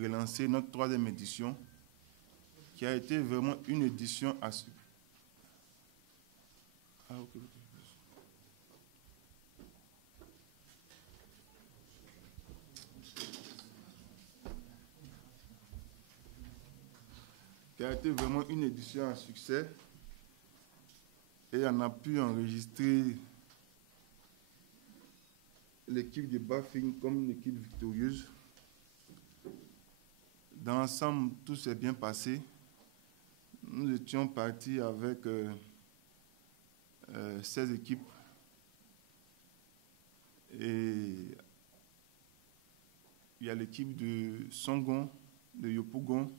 relancer notre 3e édition, qui a été vraiment une édition à... Ah, ok. Qui a été vraiment une édition à succès. Et on a pu enregistrer l'équipe de Bafing comme une équipe victorieuse. Dans l'ensemble, tout s'est bien passé. Nous étions partis avec 16 équipes. Et il y a l'équipe de Songon, de Yopougon,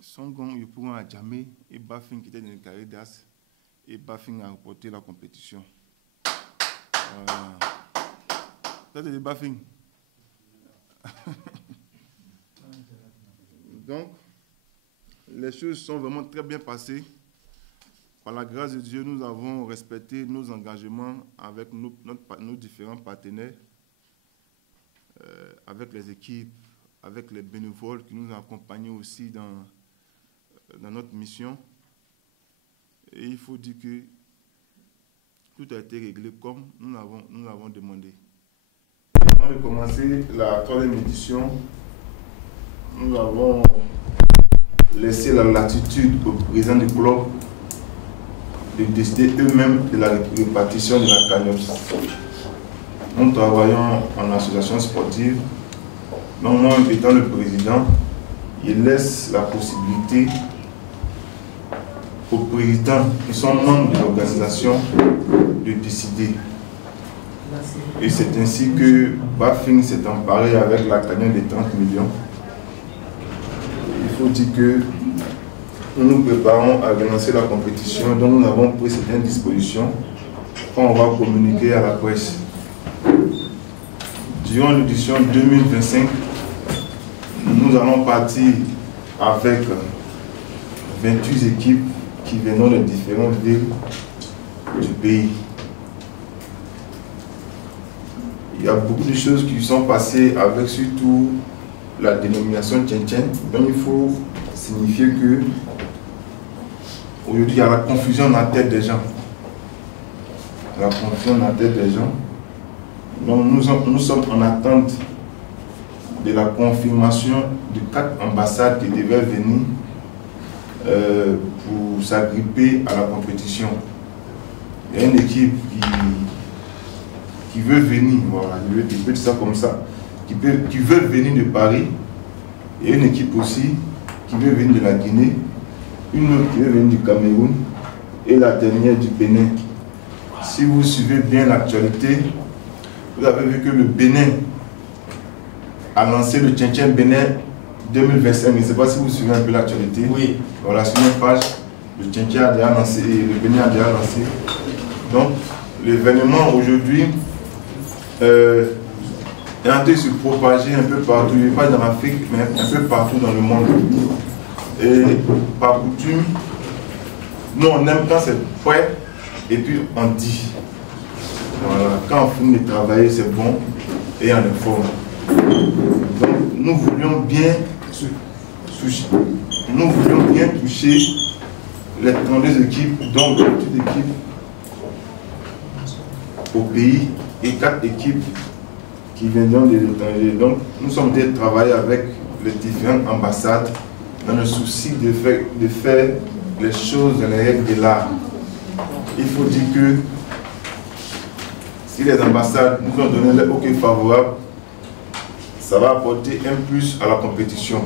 Songon, Yopougon a Djamé et Bafing qui était dans le carré d'As. Et Bafing a remporté la compétition. Ça, c'est de Bafing. Donc, les choses sont vraiment très bien passées. Par la grâce de Dieu, nous avons respecté nos engagements avec nos différents partenaires, avec les équipes, avec les bénévoles qui nous ont accompagnés aussi dans notre mission. Et il faut dire que tout a été réglé comme nous l'avons demandé. Avant de commencer la 3e édition, nous avons laissé la latitude aux présidents du club de décider eux-mêmes de la répartition de la cagnotte. Nous travaillons en association sportive. Donc moi, étant le président, il laisse la possibilité aux présidents qui sont membres de l'organisation de décider. Et c'est ainsi que Bafing s'est emparé avec la cagnotte de 30 millions. Il faut dire que nous nous préparons à relancer la compétition, donc nous avons pris certaines dispositions qu'on va communiquer à la presse. Durant l'édition 2025, nous allons partir avec 28 équipes qui viendront de différentes villes du pays. Il y a beaucoup de choses qui sont passées avec surtout la dénomination Tchentchen. Donc il faut signifier que aujourd'hui il y a la confusion dans la tête des gens. La confusion dans la tête des gens. Donc nous sommes en attente de la confirmation de 4 ambassades qui devaient venir pour s'agripper à la compétition. Il y a une équipe qui veut venir, voilà, je peux dire ça comme ça, qui veut venir de Paris, et une équipe aussi qui veut venir de la Guinée, une autre qui veut venir du Cameroun, et la dernière du Bénin. Si vous suivez bien l'actualité, vous avez vu que le Bénin a lancé le Tchentchen Bénin 2025. Je ne sais pas si vous suivez un peu l'actualité. Oui. Voilà, sur une page, le Tchentchen a déjà lancé, le Bénin a déjà lancé. Donc, l'événement aujourd'hui est en train de se propager un peu partout, pas dans l'Afrique, mais un peu partout dans le monde. Et par coutume, nous on aime quand c'est prêt et puis on dit. Voilà, quand on finit de travailler, c'est bon et on est fort. Donc nous voulions bien toucher les 32 équipes, donc 28 équipes au pays et 4 équipes qui viendront de l'étranger. Donc nous sommes en train de travailler avec les différentes ambassades dans le souci de faire les choses dans les règles de l'art. Il faut dire que si les ambassades nous ont donné le OK favorable, ça va apporter un plus à la compétition.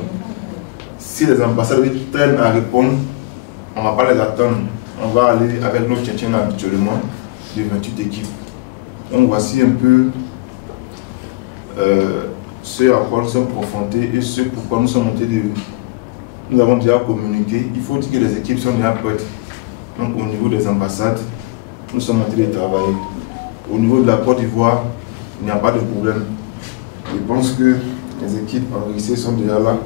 Si les ambassades traînent à répondre, on ne va pas les attendre. On va aller avec nos Tchétchènes habituellement de 28 équipes. Donc voici un peu ce à quoi nous sommes confrontés et ce pourquoi nous sommes montés de... Nous avons déjà communiqué. Il faut dire que les équipes sont déjà prêtes. Donc au niveau des ambassades, nous sommes en train de travailler. Au niveau de la Côte d'Ivoire, il n'y a pas de problème. Je pense que les équipes enregistrées sont déjà là.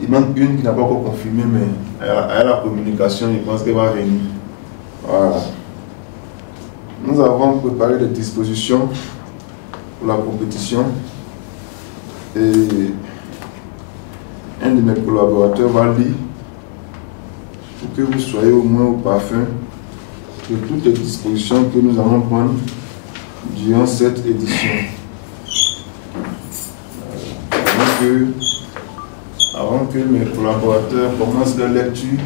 Il manque une qui n'a pas encore confirmé, mais elle a la communication, je pense qu'elle va venir. Voilà. Nous avons préparé des dispositions pour la compétition. Et un de mes collaborateurs va lire pour que vous soyez au moins au parfum de toutes les dispositions que nous allons prendre durant cette édition. Avant que mes collaborateurs commencent leur lecture,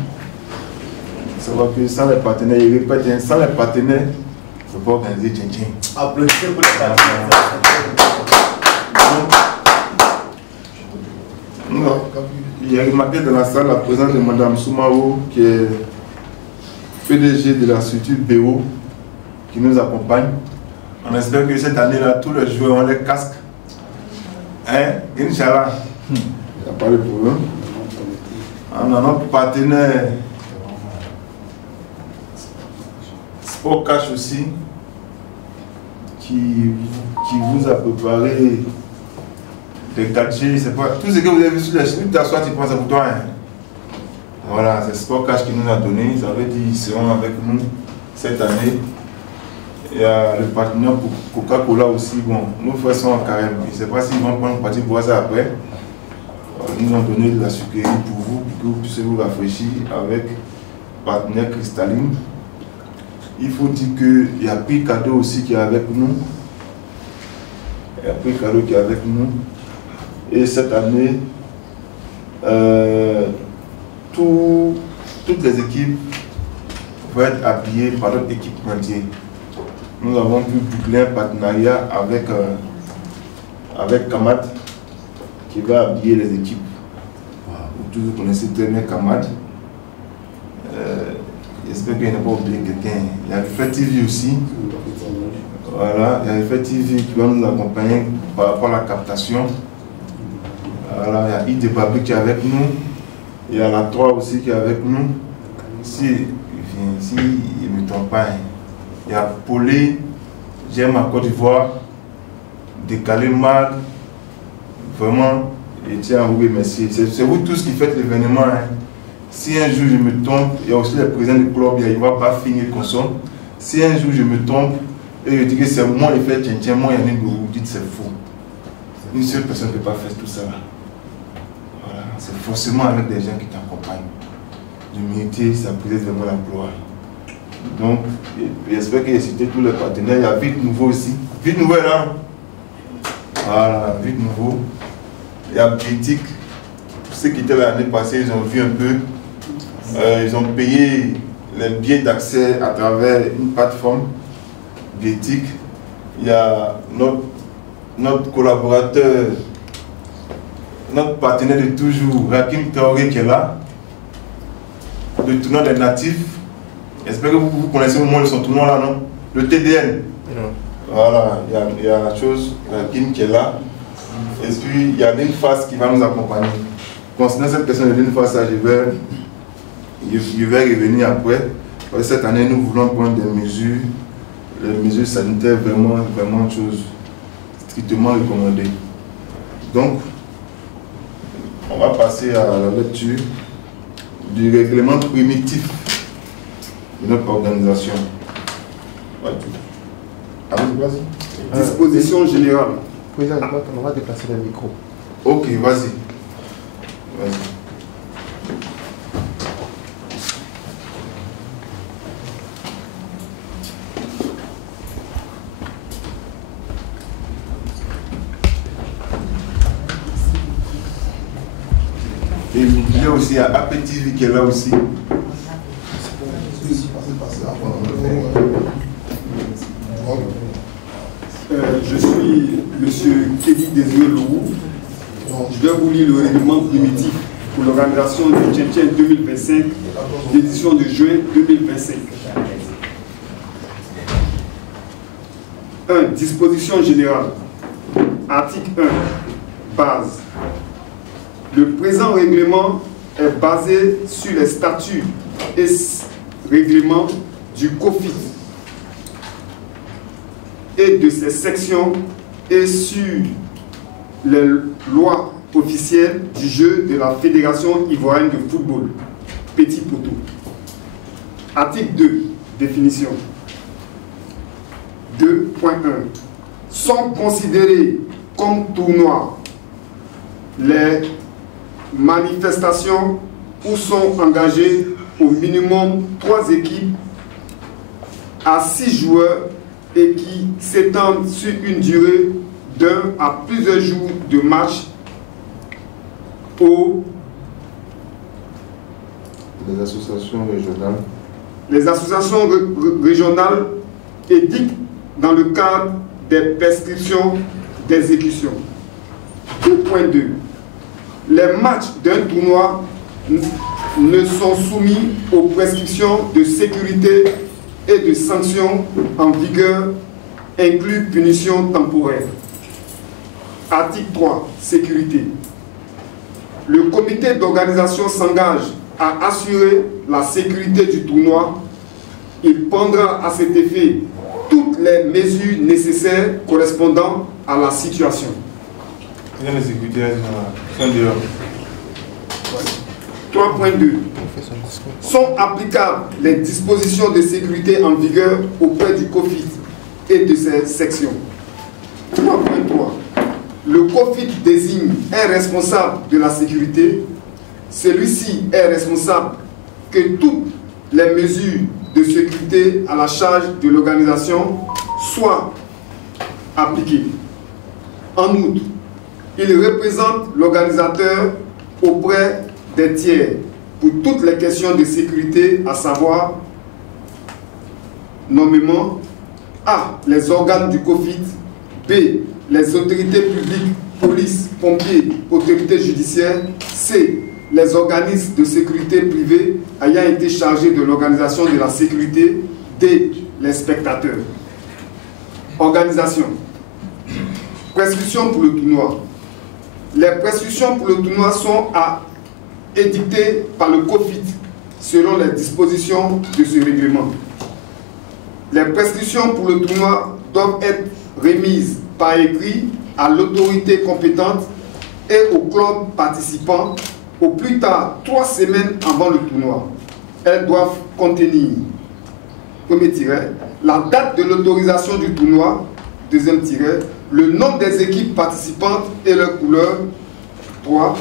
savoir que sans les partenaires, ils répètent, sans les partenaires, il ne faut pas organiser tchin-tchin. Applaudissez pour les partenaires. Il y a remarqué dans la salle la présence de Mme Soumao, qui est PDG de la structure BO, qui nous accompagne. On espère que cette année-là, tous les joueurs ont les casques. Hein? Inch'Allah. Il n'y a pas de problème. On a notre partenaire Sport Cash aussi, qui vous a préparé des gadgets, c'est pas tout ce que vous avez vu sur les chaînes, tu t'assois, tu prends ça pour toi. Hein. Voilà, c'est Sport Cash qui nous a donné, ils avaient dit qu'ils seront avec nous cette année. Il y a le partenaire Coca-Cola aussi, bon, nos frères sont en carême, je ne sais pas s'ils vont prendre une partie pour voir ça après. Ils nous ont donné de la sucrerie pour vous, pour que vous puissiez vous rafraîchir avec partenaire cristalline. Il faut dire qu'il y a Prix Cadeau aussi qui est avec nous. Il y a Prix Cadeau qui est avec nous. Et cette année, toutes les équipes vont être habillées par notre équipementier. Nous avons pu boucler un partenariat avec Kamat qui va habiller les équipes. Vous connaissez très bien Kamat. J'espère qu'il n'y a pas oublié quelqu'un. Il y a Reflet TV aussi. Voilà, il y a Reflet TV qui va nous accompagner par rapport à la captation. Voilà, il y a ID Public qui est avec nous. Il y a la 3 aussi qui est avec nous. Si il ne me trompe pas, il y a Polé, j'aime à Côte d'Ivoire, Décalé Mag, vraiment, et tiens à vous remercier. C'est vous tous qui faites l'événement. Hein. Si un jour je me trompe, il y a aussi le président du club, il va pas finir consommer. Si un jour je me trompe et je dis que c'est moi qui fais tchin-tchin, moi il y en a une vous dites c'est faux. Une seule personne ne peut pas faire tout ça. Voilà, c'est forcément avec des gens qui t'accompagnent. L'humilité, ça présente vraiment la gloire. Donc, j'espère que j'ai cité tous les partenaires. Il y a Vite Nouveau aussi. Vite Nouveau est là. Voilà, Vite Nouveau. Il y a Biotique. Ceux qui étaient l'année passée, ils ont vu un peu. Ils ont payé les billets d'accès à travers une plateforme Biotique. Il y a notre collaborateur, notre partenaire de toujours, Rakim Traoré, qui est là. Le tournoi des natifs. J'espère que vous connaissez au moins son tournoi là, non? Le TDN. Voilà, il y a la chose, Rakim qui est là. Et puis il y a l'INFAS qui va nous accompagner. Concernant cette question de l'INFAS, je vais revenir après. Parce que cette année, nous voulons prendre des mesures, les mesures sanitaires vraiment choses strictement recommandées. Donc, on va passer à la lecture du règlement primitif de notre organisation. Disposition générale. Président, on va déplacer le micro. Ok, vas-y. Et il y a aussi un APTV qui est là aussi. Je suis M. Kédi Désiré Leroux. Je vais vous lire le règlement primitif pour l'organisation du Tchin-Tchin 2025, l'édition de juin 2025. 1. Disposition générale. Article 1. Base. Le présent règlement est basé sur les statuts et règlements du COFIT et de ses sections et sur les lois officielles du jeu de la Fédération ivoirienne de football, Petit Poteau. Article 2, définition. 2.1. Sont considérés comme tournois les manifestations où sont engagées au minimum 3 équipes à 6 joueurs et qui s'étendent sur une durée d'1 à plusieurs jours de match Les associations régionales. Les associations régionales édictent dans le cadre des prescriptions d'exécution. 2.2. Les matchs d'un tournoi ne sont soumis aux prescriptions de sécurité et de sanctions en vigueur, inclus punition temporaire. Article 3. Sécurité. Le comité d'organisation s'engage à assurer la sécurité du tournoi. Il prendra à cet effet toutes les mesures nécessaires correspondant à la situation. Les sécuritaires sont dehors. 3.2. Sont applicables les dispositions de sécurité en vigueur auprès du COFIT et de ses sections. 3.3. Le COFIT désigne un responsable de la sécurité. Celui-ci est responsable que toutes les mesures de sécurité à la charge de l'organisation soient appliquées. En outre, il représente l'organisateur auprès des tiers pour toutes les questions de sécurité, à savoir nommément A. Les organes du COFIT, B. Les autorités publiques, police, pompiers, autorités judiciaires, C. Les organismes de sécurité privés ayant été chargés de l'organisation de la sécurité, D. Les spectateurs. Organisation. Prescription pour le tournoi. Les prescriptions pour le tournoi sont édictées par le COFIT selon les dispositions de ce règlement. Les prescriptions pour le tournoi doivent être remises par écrit à l'autorité compétente et au club participant au plus tard 3 semaines avant le tournoi. Elles doivent contenir, premier tiret, la date de l'autorisation du tournoi, deuxième tiret, le nom des équipes participantes et leurs couleurs, 3,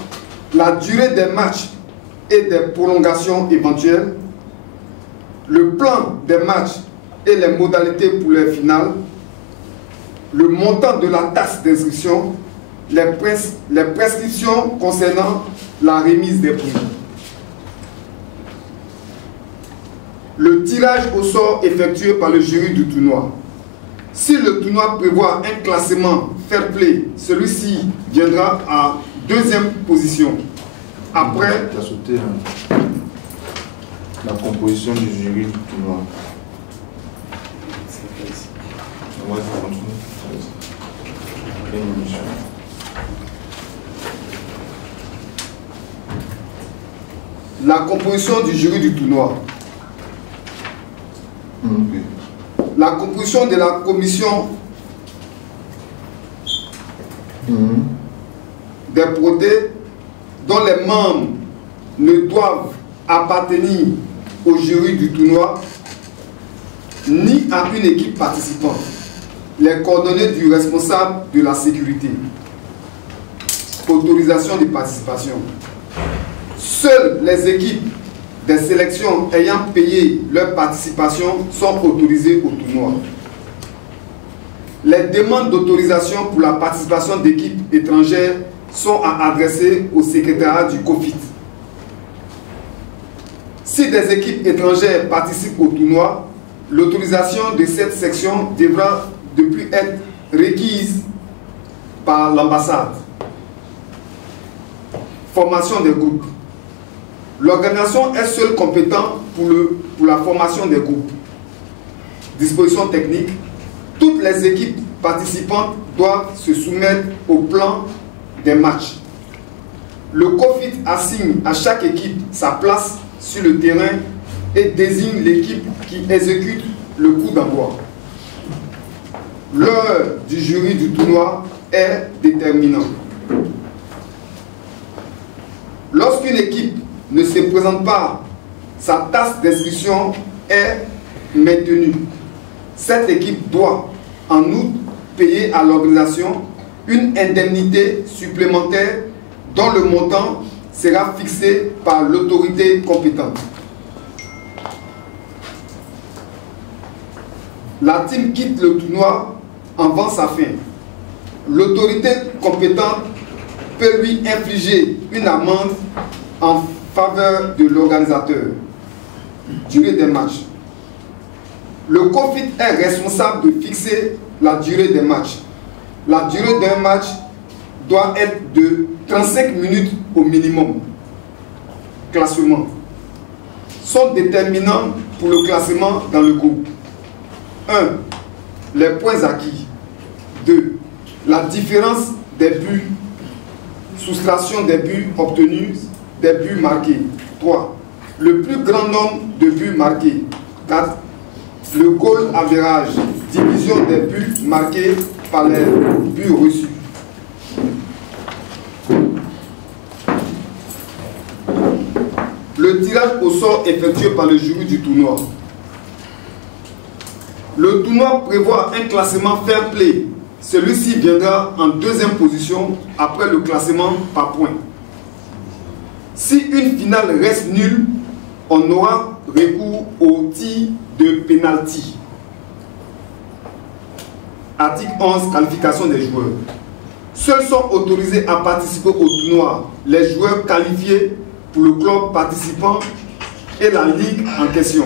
la durée des matchs et des prolongations éventuelles, le plan des matchs et les modalités pour les finales, le montant de la taxe d'inscription, les prescriptions concernant la remise des prix. Le tirage au sort effectué par le jury du tournoi. Si le tournoi prévoit un classement fair play, celui-ci viendra à 2e position. Après, tu as sauté la composition du jury du tournoi. On va continuer. La composition du jury du tournoi. La composition de la commission des protées dont les membres ne doivent appartenir au jury du tournoi ni à une équipe participante. Les coordonnées du responsable de la sécurité. Autorisation de participation. Seules les équipes des sélections ayant payé leur participation sont autorisées au tournoi. Les demandes d'autorisation pour la participation d'équipes étrangères sont à adresser au secrétariat du COFIT. Si des équipes étrangères participent au tournoi, l'autorisation de cette section devra depuis être requise par l'ambassade. Formation des groupes. L'organisation est seule compétente pour la formation des groupes. Dispositions techniques. Toutes les équipes participantes doivent se soumettre au plan des matchs. Le COFIT assigne à chaque équipe sa place sur le terrain et désigne l'équipe qui exécute le coup d'envoi. L'heure du jury du tournoi est déterminante. Lorsqu'une équipe ne se présente pas, sa taxe d'inscription est maintenue. Cette équipe doit, en outre, payer à l'organisation une indemnité supplémentaire dont le montant sera fixé par l'autorité compétente. La team quitte le tournoi avant sa fin. L'autorité compétente peut lui infliger une amende en faveur de l'organisateur. Durée des matchs. Le COFIT est responsable de fixer la durée des matchs. La durée d'un match doit être de 35 minutes au minimum. Classement. Sont déterminants pour le classement dans le groupe. 1. Les points acquis. 2. La différence des buts. Soustraction des buts obtenus, des buts marqués. 3. Le plus grand nombre de buts marqués. 4. Le goal average. Division des buts marqués par les buts reçus. Le tirage au sort effectué par le jury du tournoi. Le tournoi prévoit un classement fair play. Celui-ci viendra en deuxième position après le classement par points. Si une finale reste nulle, on aura recours au tir de pénalty. Article 11, qualification des joueurs. Seuls sont autorisés à participer au tournoi les joueurs qualifiés pour le club participant et la ligue en question.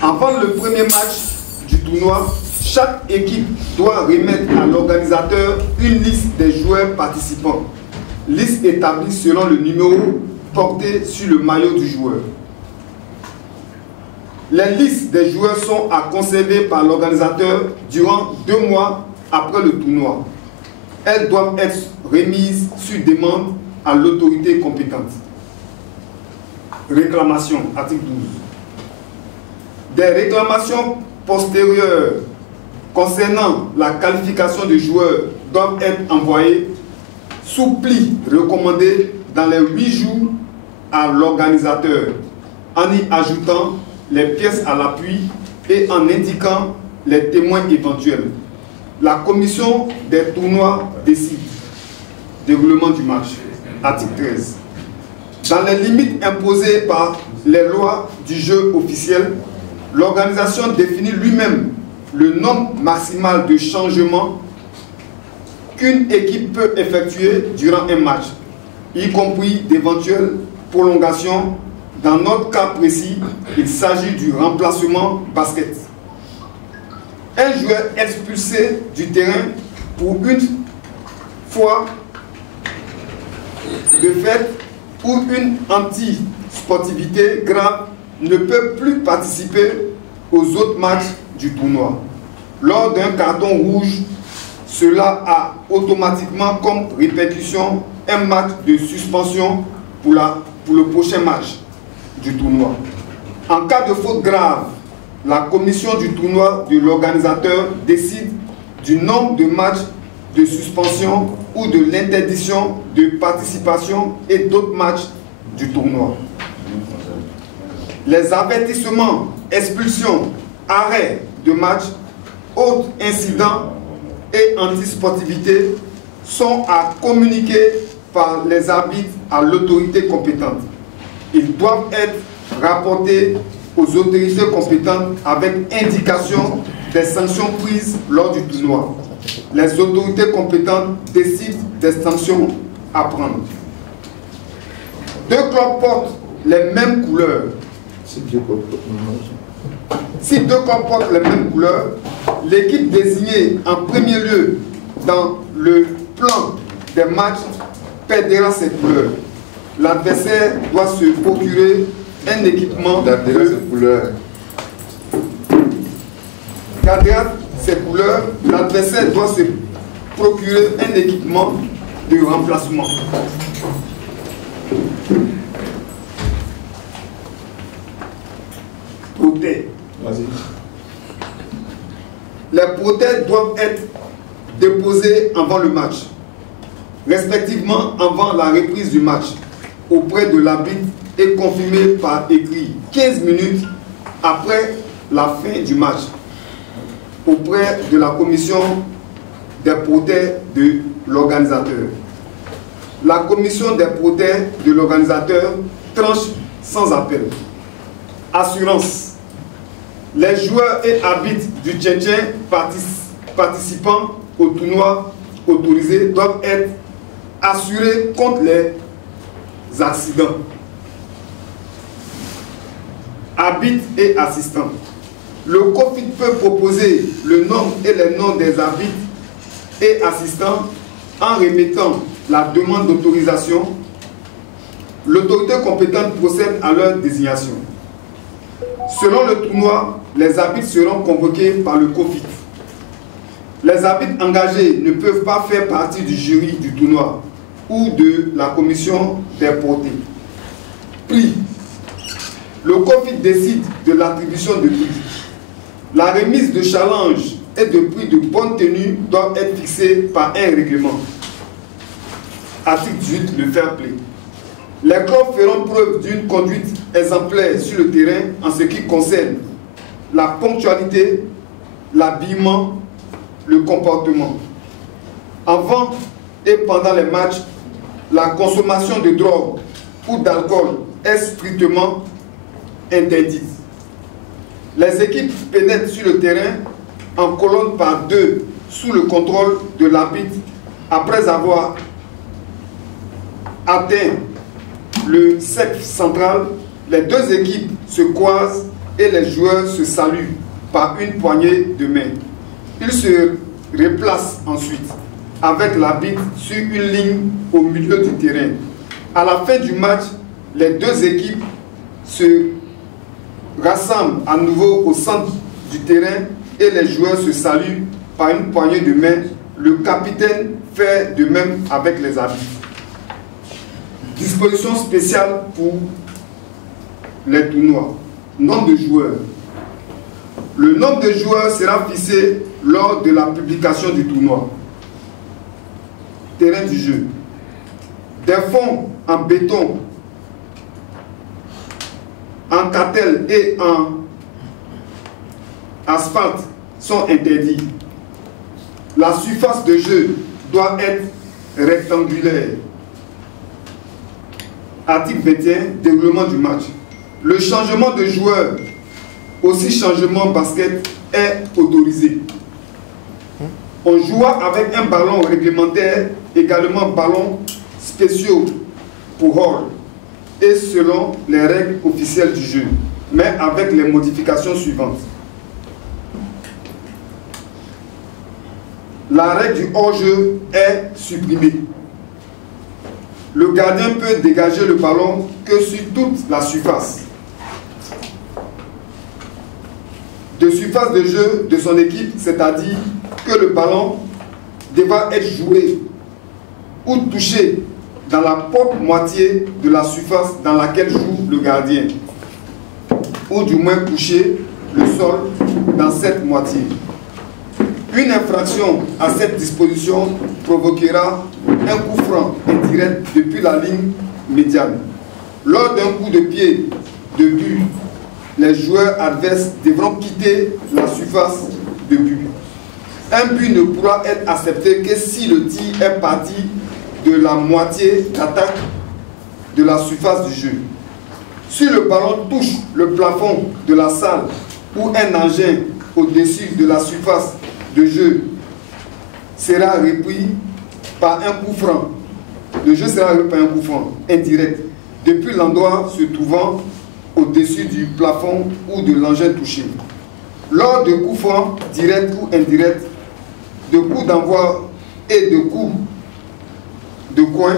Avant le premier match du tournoi, chaque équipe doit remettre à l'organisateur une liste des joueurs participants. Liste établie selon le numéro porté sur le maillot du joueur. Les listes des joueurs sont à conserver par l'organisateur durant 2 mois après le tournoi. Elles doivent être remises sur demande à l'autorité compétente. Réclamation, article 12. Des réclamations postérieures concernant la qualification des joueurs doivent être envoyées sous pli recommandé dans les 8 jours à l'organisateur, en y ajoutant les pièces à l'appui et en indiquant les témoins éventuels. La commission des tournois décide. Déroulement du match. Article 13. Dans les limites imposées par les lois du jeu officiel, l'organisation définit lui-même le nombre maximal de changements qu'une équipe peut effectuer durant un match, y compris d'éventuelles prolongations. Dans notre cas précis, il s'agit du remplacement basket. Un joueur expulsé du terrain pour une fois de fait ou une anti-sportivité grave ne peut plus participer aux autres matchs du tournoi. Lors d'un carton rouge, cela a automatiquement comme répercussion un match de suspension pour le prochain match du tournoi. En cas de faute grave, la commission du tournoi de l'organisateur décide du nombre de matchs de suspension ou de l'interdiction de participation et d'autres matchs du tournoi. Les avertissements, expulsions, arrêts de match, autres incidents et antisportivité sont à communiquer par les arbitres à l'autorité compétente. Ils doivent être rapportés aux autorités compétentes avec indication des sanctions prises lors du tournoi. Les autorités compétentes décident des sanctions à prendre. 2 clubs portent les mêmes couleurs. Si 2 clubs portent les mêmes couleurs, l'équipe désignée en premier lieu dans le plan des matchs perdra ses couleurs. L'adversaire doit se procurer un équipement Gardera ses couleurs. Gardera ses couleurs. L'adversaire doit se procurer un équipement de remplacement. Protège. Les protèges doivent être déposés avant le match, respectivement avant la reprise du match, auprès de l'arbitre et confirmés par écrit 15 minutes après la fin du match, auprès de la commission des protèges de l'organisateur. la commission des protèges de l'organisateur tranche sans appel. Assurance. Les joueurs et arbitres du Tchétchène participant au tournoi autorisé doivent être assurés contre les accidents. Arbitres et assistants. Le COFIT peut proposer le nom et les noms des arbitres et assistants en remettant la demande d'autorisation. L'autorité compétente procède à leur désignation. Selon le tournoi, les arbitres seront convoqués par le COFIT. Les arbitres engagés ne peuvent pas faire partie du jury du tournoi ou de la commission des portées. Prix. Le COFIT décide de l'attribution de prix. La remise de challenge et de prix de bonne tenue doivent être fixés par un règlement. Article 18, le fair play. Les clubs feront preuve d'une conduite exemplaire sur le terrain en ce qui concerne la ponctualité, l'habillement, le comportement. Avant et pendant les matchs, la consommation de drogue ou d'alcool est strictement interdite. Les équipes pénètrent sur le terrain en colonne par deux sous le contrôle de l'arbitre après avoir atteint le cercle central. Les deux équipes se croisent et les joueurs se saluent par une poignée de main. Ils se replacent ensuite avec l'arbitre sur une ligne au milieu du terrain. À la fin du match, les deux équipes se rassemblent à nouveau au centre du terrain et les joueurs se saluent par une poignée de main. Le capitaine fait de même avec les arbitres. Disposition spéciale pour les tournois. Nombre de joueurs. Le nombre de joueurs sera fixé lors de la publication du tournoi. Terrain du jeu. Des fonds en béton, en cartel et en asphalte sont interdits. La surface de jeu doit être rectangulaire. Article 21, déroulement du match. Le changement de joueur, aussi changement basket, est autorisé. On jouera avec un ballon réglementaire, également ballon spéciaux pour hors, et selon les règles officielles du jeu, mais avec les modifications suivantes. La règle du hors-jeu est supprimée. Le gardien peut dégager le ballon que sur toute la surface de jeu de son équipe, c'est-à-dire que le ballon devra être joué ou touché dans la propre moitié de la surface dans laquelle joue le gardien, ou du moins toucher le sol dans cette moitié. Une infraction à cette disposition provoquera un coup franc indirect depuis la ligne médiane. Lors d'un coup de pied de but, les joueurs adverses devront quitter la surface de but. Un but ne pourra être accepté que si le tir est parti de la moitié d'attaque de la surface du jeu. Si le ballon touche le plafond de la salle ou un engin au-dessus de la surface de jeu, sera repris par un coup franc. Le jeu sera repris par un coup franc indirect depuis l'endroit se trouvant au-dessus du plafond ou de l'engin touché. Lors de coups francs directs ou indirects, de coups d'envoi et de coups de coin,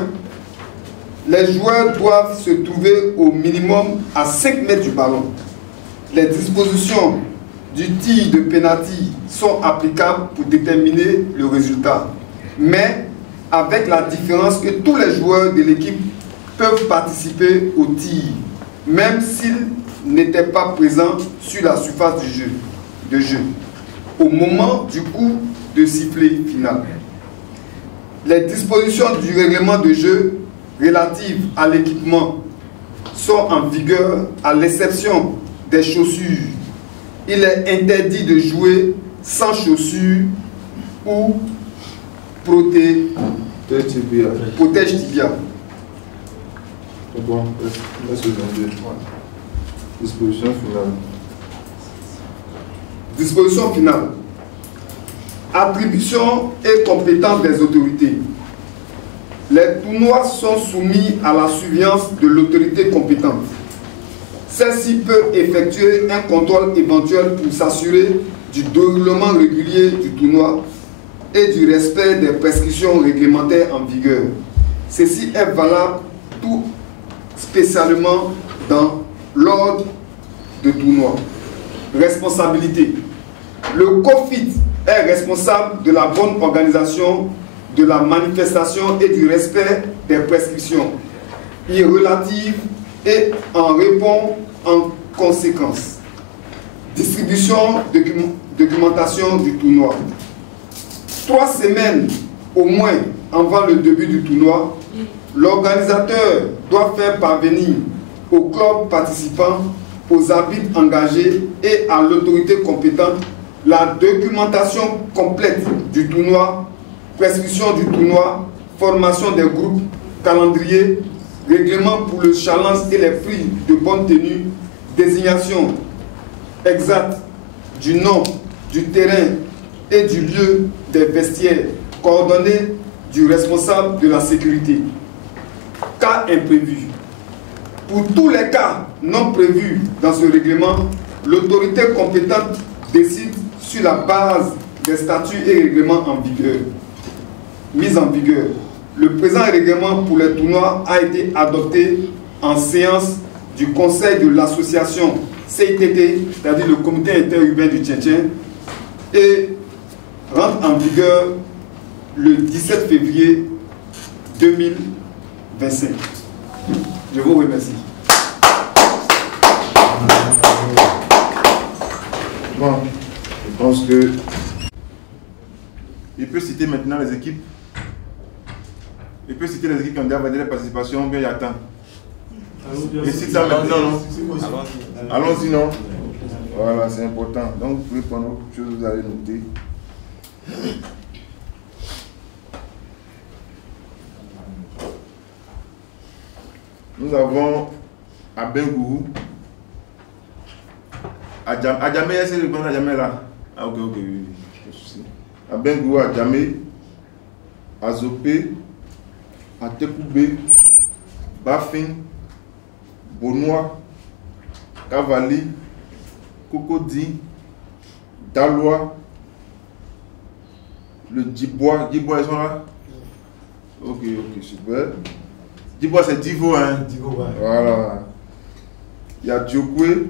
les joueurs doivent se trouver au minimum à 5 mètres du ballon. Les dispositions du tir de pénalty sont applicables pour déterminer le résultat, mais avec la différence que tous les joueurs de l'équipe peuvent participer au tir, même s'ils n'étaient pas présents sur la surface de jeu au moment du coup de sifflet final. Les dispositions du règlement de jeu relatives à l'équipement sont en vigueur à l'exception des chaussures. Il est interdit de jouer sans chaussures ou protège. Protège tibia. Protège tibia. C'est bon, laisse le janvier. Disposition finale. Disposition finale. Attribution et compétence des autorités. Les tournois sont soumis à la surveillance de l'autorité compétente. Celle-ci peut effectuer un contrôle éventuel pour s'assurer du déroulement régulier du tournoi et du respect des prescriptions réglementaires en vigueur. Ceci est valable tout spécialement dans l'ordre de tournoi. Responsabilité. Le COFIT est responsable de la bonne organisation de la manifestation et du respect des prescriptions irrelatives et en répond en conséquence. Distribution, documentation du tournoi. 3 semaines au moins avant le début du tournoi, l'organisateur doit faire parvenir aux clubs participants, aux arbitres engagés et à l'autorité compétente la documentation complète du tournoi, prescription du tournoi, formation des groupes, calendrier, règlement pour le challenge et les prix de bonne tenue, désignation exacte du nom, du terrain et du lieu des vestiaires, coordonnées du responsable de la sécurité. Cas imprévus. Pour tous les cas non prévus dans ce règlement, l'autorité compétente décide sur la base des statuts et règlements en vigueur. Mise en vigueur. Le présent règlement pour les tournois a été adopté en séance du conseil de l'association CITT, c'est-à-dire le comité interurbain du Tchétchène, et rentre en vigueur le 17 février 2025. Je vous remercie. Bon, je pense que il peut citer maintenant les équipes. Il peut citer les équipes qui ont déjà validé la participation, bien il attend. Et cite ça maintenant, non? Allons-y, non? Voilà, c'est important. Donc, vous pouvez prendre autre chose, vous allez noter. Nous avons Abengourou. Adjamé, c'est le bon Adjamé là. Ah, ok, oui. Abengourou, Adjamé, Azopé, Atekoubé, Bafin, Bonois, Cavali, Cocody, Dalois, le Djibois. Djibois, ils sont là? Ok, super. Djibois, c'est Divo, hein? Divo, ouais. Voilà. Il y a Diokwe,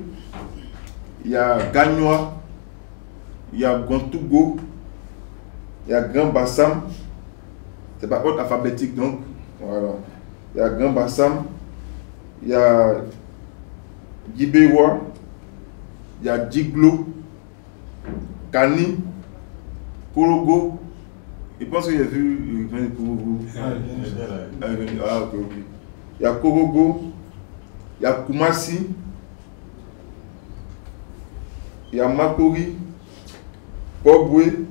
il y a Gagnois, il y a Gontougo, il y a Grand Bassam. C'est pas ordre alphabétique, donc. Voilà. Il y a Grand Bassam, il y a Guibéwa, il y a Djiglo, Kani, Korogo. Je pense que j'ai vu Korogo. Ah, ok. Il y a Korogo, il y a Koumassi, il y a Makori, Pobwe,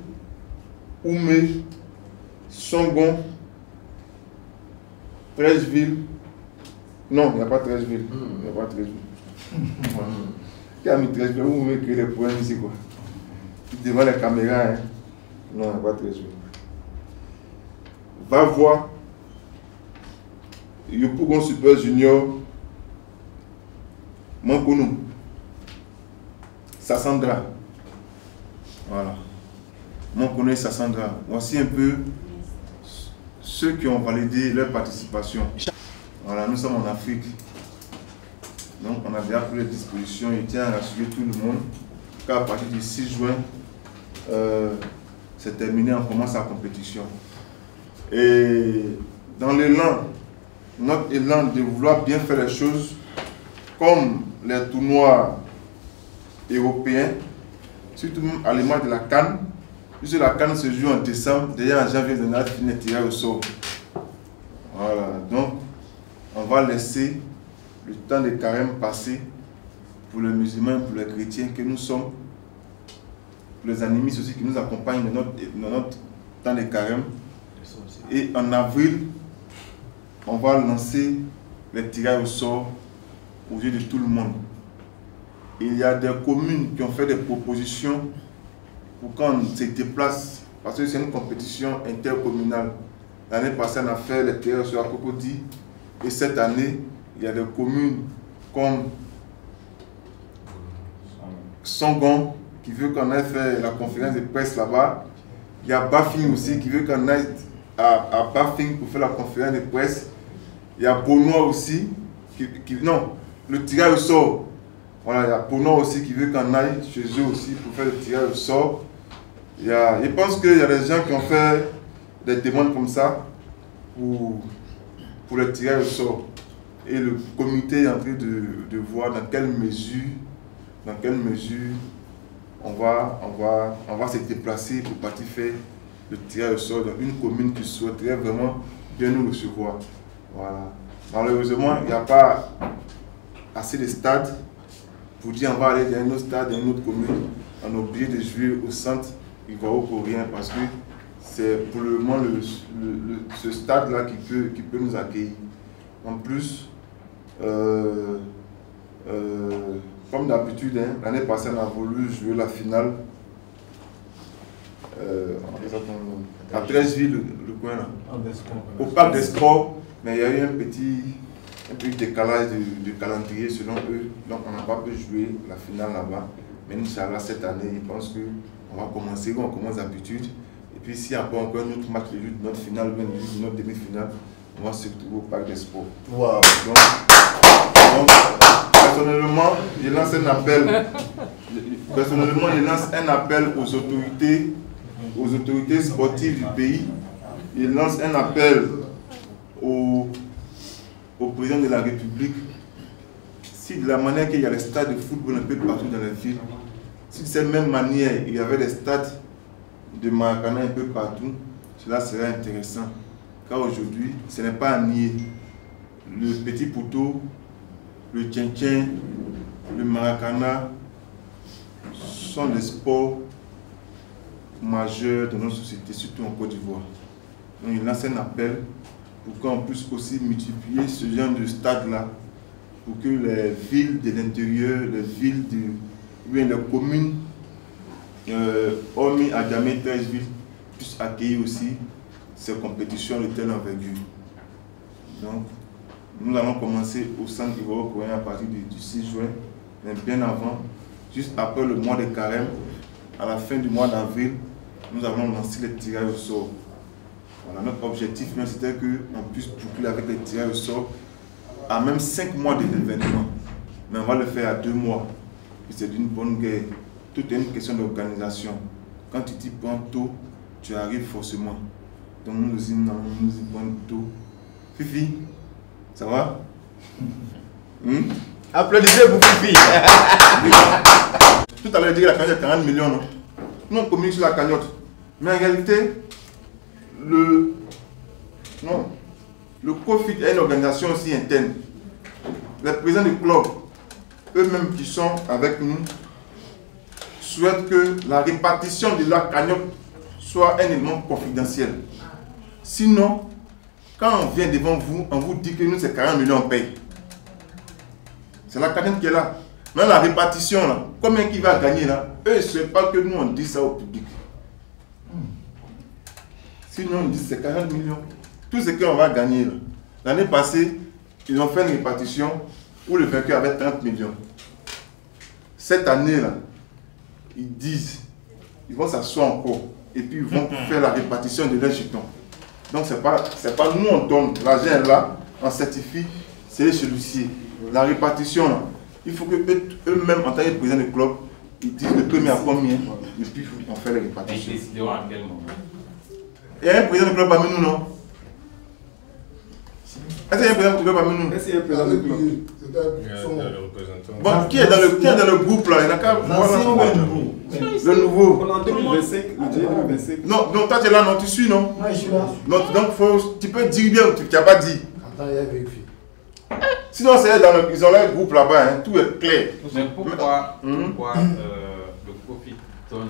Oumé, Songon, 13 villes. Non, il n'y a pas 13 villes. Il n'y a pas 13 villes. Qui a mis 13 villes? Vous mettez les points ici, quoi. Devant les caméras, hein. Non, il n'y a pas 13 villes. Va voir. Yopougon Super Junior. Mankonou. Sassandra. Voilà. Mankonou et Sassandra. Voici un peu ceux qui ont validé leur participation. Voilà, nous sommes en Afrique. Donc on a déjà pris les dispositions. Je tiens à rassurer tout le monde qu'à partir du 6 juin, c'est terminé, on commence la compétition. Et dans l'élan, notre élan de vouloir bien faire les choses, comme les tournois européens, surtout à l'image de la CAN, puisque la CAN se joue en décembre, déjà en janvier, on a fini de tirer au sort. Voilà, donc on va laisser le temps de carême passer pour les musulmans et pour les chrétiens que nous sommes, pour les animistes aussi qui nous accompagnent dans notre temps de carême. Et en avril, on va lancer les tirages au sort aux yeux de tout le monde. Il y a des communes qui ont fait des propositions pour qu'on se déplace, parce que c'est une compétition intercommunale. L'année passée, on a fait les tirages sur la Cocody, et cette année, il y a des communes comme Songon qui veut qu'on aille faire la conférence de presse là-bas. Il y a Bafing aussi qui veut qu'on aille à Bafing pour faire la conférence de presse. Il y a Beaunois aussi, non, le tirage au sort. Voilà, il y a Beaunois aussi qui veut qu'on aille chez eux aussi pour faire le tirage au sort. Je pense qu'il y a des gens qui ont fait des demandes comme ça pour le tirage au sort. Et le comité est en train de voir dans quelle mesure on va se déplacer pour partir faire le tirage au sort dans une commune qui souhaiterait vraiment bien nous recevoir. Voilà. Malheureusement, il n'y a pas assez de stades pour dire on va aller dans un autre stade, dans une autre commune. On est obligé de jouer au centre ivoiro-coréen parce que c'est pour le moment ce stade-là qui peut nous accueillir. En plus, comme d'habitude, hein, l'année passée, on a voulu jouer la finale à 13 villes, le coin là, au parc des sports, mais il y a eu un petit décalage de calendrier selon eux, donc on n'a pas pu jouer la finale là-bas. Mais Inch'Allah, cette année, je pense qu'on va commencer, on commence d'habitude. Et puis s'il n'y a pas encore un autre match de lutte, notre finale, ou notre demi-finale, on va se retrouver au parc des sports. Wow. Donc, personnellement, je lance un appel aux autorités sportives du pays. Je lance un appel au président de la République. Si de la manière qu'il y a les stades de football un peu partout dans les villes, si de cette même manière il y avait des stades de Maracana un peu partout, cela serait intéressant. Car aujourd'hui, ce n'est pas à nier. Le petit poteau, le tien-tien, le Maracana sont des sports majeurs de notre société, surtout en Côte d'Ivoire. Donc il lance un appel pour qu'on puisse aussi multiplier ce genre de stade-là, pour que les villes de l'intérieur, les villes les communes, hormis à jamais 13 villes, puissent accueillir aussi ces compétitions de telle envergure. Donc, nous allons commencer au centre ivoiro-coréen à partir du 6 juin, mais bien avant, juste après le mois de carême, à la fin du mois d'avril, nous allons lancer les tirages au sort. Voilà, notre objectif, c'était qu'on puisse boucler avec les tirages au sort à même 5 mois de l'événement. Mais on va le faire à 2 mois. C'est d'une bonne guerre. Tout est une question d'organisation. Quand tu t'y prends tôt, tu arrives forcément. Donc nous y prenons tôt. Fifi, ça va? Applaudissez pour Fifi. Tout à l'heure, il dit que la cagnotte est 40 millions. Non? Nous, on communique sur la cagnotte. Mais en réalité, le COFIT est une organisation aussi interne. Les présidents du club, eux-mêmes qui sont avec nous, souhaitent que la répartition de la cagnotte soit un élément confidentiel. Sinon, quand on vient devant vous, on vous dit que nous, c'est 40 millions, on paye. C'est la cagnotte qui est là. Mais la répartition, là, combien qui va gagner là? Eux, ils ne souhaitent pas que nous, on dise ça au public. Sinon, on dit c'est 40 millions. Tout ce qu'on va gagner. L'année passée, ils ont fait une répartition où le vainqueur avait 30 millions. Cette année-là, ils disent, ils vont s'asseoir encore et puis ils vont faire la répartition de leurs jetons. Donc, c'est pas nous, on donne l'argent est là, on certifie, c'est celui-ci. La répartition, là, il faut que eux-mêmes, en tant que président du club, ils disent le premier à combien et puis on fait les répartitions. Et ils décideront à quel moment? Il y a un président du club parmi nous, non? Est-ce qu'il y a un président du club parmi nous? Est-ce qu'il y a un président du club? Bon, qui est dans le groupe là? Il y en a qu'à voir le nouveau. On est en 2025, le juillet 2025. Non, toi tu es là, non? Tu suis, non? Moi, je suis là. Donc tu peux dire bien, tu n'as pas dit. Attends, il y a vérifié. Sinon, ils ont leur groupe là-bas, hein, tout est clair. Mais pourquoi le COFIT donne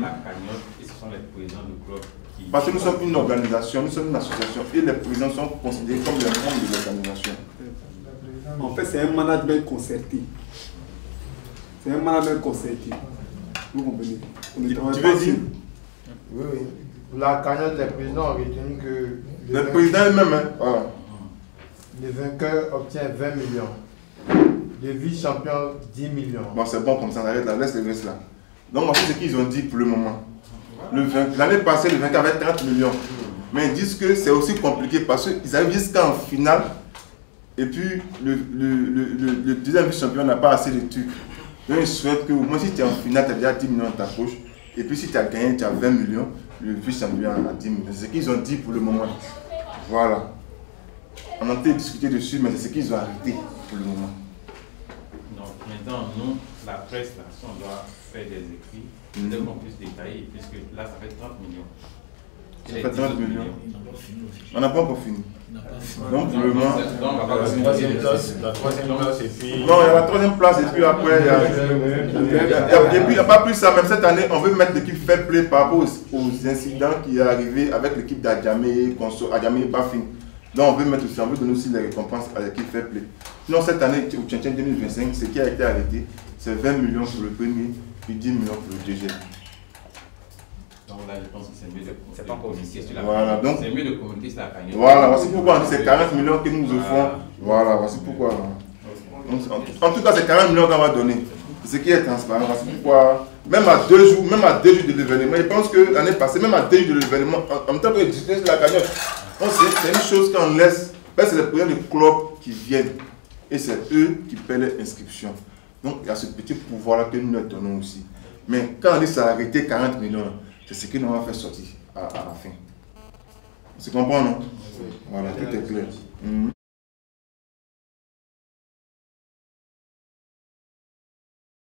la cagnotte et ce sont les présidents du club qui Parce que nous sommes une organisation, nous sommes une association et les présidents sont considérés comme les membres de l'organisation. En fait, c'est un management concerté. C'est un management concerté. Vous comprenez? Tu veux dire? Oui, oui. Pour la cagnotte, les présidents ont retenu que Le président lui-même, hein, voilà. le vainqueur obtient 20 millions. Le vice-champion, 10 millions. Bon, c'est bon comme ça, arrête là, laisse le reste là. Donc, voici ce qu'ils ont dit pour le moment. L'année passée, le vainqueur avait 30 millions. Mais ils disent que c'est aussi compliqué parce qu'ils arrivent jusqu'en finale. Et puis, le deuxième vice-champion n'a pas assez de trucs. Donc, ils souhaitent que, au moins, si tu es en finale, tu as déjà 10 millions dans ta poche. Et puis, si tu as gagné, tu as 20 millions. Le vice-champion a 10 millions. C'est ce qu'ils ont dit pour le moment. Voilà. On a été discuté dessus, mais c'est ce qu'ils ont arrêté pour le moment. Donc, maintenant, nous, la presse, là, si on doit faire des écrits, dès qu'on puisse détailler, puisque là, ça fait 30 millions. Ça fait 30 millions. On n'a pas encore fini. Donc, pour le moment. La troisième place et puis. Non, il y a la troisième place et puis après, il y a. Et puis, il n'y a pas plus ça. Même cette année, on veut mettre l'équipe fair play par rapport aux incidents qui est arrivé avec l'équipe d'Adjamé, Adjamé Bafin. Donc, on veut mettre aussi, on veut donner aussi les récompenses à l'équipe fair play. Sinon, cette année, au Tchétchène 2025, ce qui a été arrêté, c'est 20 millions pour le premier, puis 10 millions pour le deuxième. Donc là, je pense que c'est mieux de communiquer sur la cagnotte. Voilà, donc. C'est mieux de communiquer sur la cagnotte. Voilà, voici pourquoi on dit c'est 40 millions que nous offrons. Voilà, voici pourquoi. Donc, en tout cas, c'est 40 millions qu'on va donner. C'est ce qui est transparent. Voici pourquoi, même à 2 jours de l'événement, je pense que l'année passée, même à 2 jours de l'événement, en même temps que discuter sur la cagnotte, c'est une chose qu'on laisse. C'est les présidents du club qui viennent. Et c'est eux qui paient les inscriptions. Donc, il y a ce petit pouvoir-là que nous leur donnons aussi. Mais quand on dit ça a arrêté 40 millions, c'est ce que nous allons faire sortir à la fin. Tu comprends, non? Voilà, tout est clair.